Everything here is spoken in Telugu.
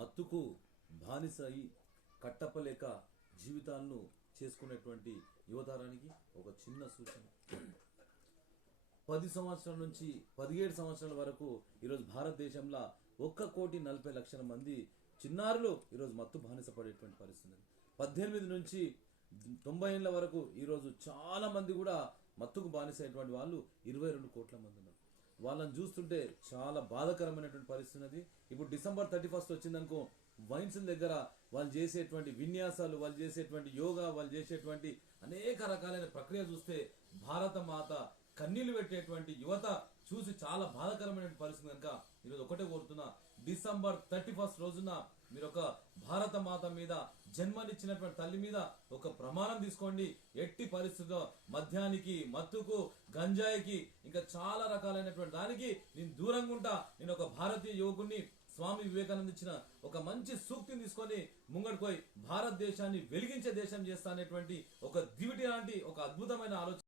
మత్తుకు బానిస అయి కట్టపలేక జీవితాలను చేసుకునేటువంటి యువతరానికి ఒక చిన్న సూచన. 10 సంవత్సరాల నుంచి 17 సంవత్సరాల వరకు ఈరోజు భారతదేశంలో 1,40,00,000 మంది చిన్నారులు ఈరోజు మత్తు బానిస పడేటువంటి పరిస్థితి. 18 నుంచి 90 ఏళ్ల వరకు ఈరోజు చాలా మంది కూడా మత్తుకు బానిసైనటువంటి వాళ్ళు 22 కోట్ల మంది ఉన్నారు. వాళ్ళని చూస్తుంటే చాలా బాధాకరమైనటువంటి పరిస్థితి. ఇప్పుడు డిసెంబర్ 31 వచ్చిందనుకో, వైన్స్ దగ్గర వాళ్ళు చేసేటువంటి విన్యాసాలు, వాళ్ళు చేసేటువంటి యోగా, వాళ్ళు చేసేటువంటి అనేక రకాలైన ప్రక్రియ చూస్తే భారత మాత కన్నీళ్లు పెట్టేటువంటి యువత చూసి చాలా బాధాకరమైన పరిస్థితి. కనుక ఈరోజు ఒకటే కోరుతున్నా, డిసెంబర్ 31 రోజున మీరు ఒక భారత మాత మీద, జన్మనిచ్చినటువంటి తల్లి మీద ఒక ప్రమాణం తీసుకోండి. ఎట్టి పరిస్థితుల్లో మద్యానికి, మత్తుకు, గంజాయికి, ఇంకా చాలా రకాలైనటువంటి దానికి నేను దూరంగా ఉంటా. నేను ఒక భారతీయ యువకుడిని, స్వామి వివేకానంద ఇచ్చిన ఒక మంచి సూక్తిని తీసుకొని ముంగడిపోయి భారతదేశాన్ని వెలిగించే దేశం చేస్తా అనేటువంటి ఒక దివిటి లాంటి ఒక అద్భుతమైన ఆలోచన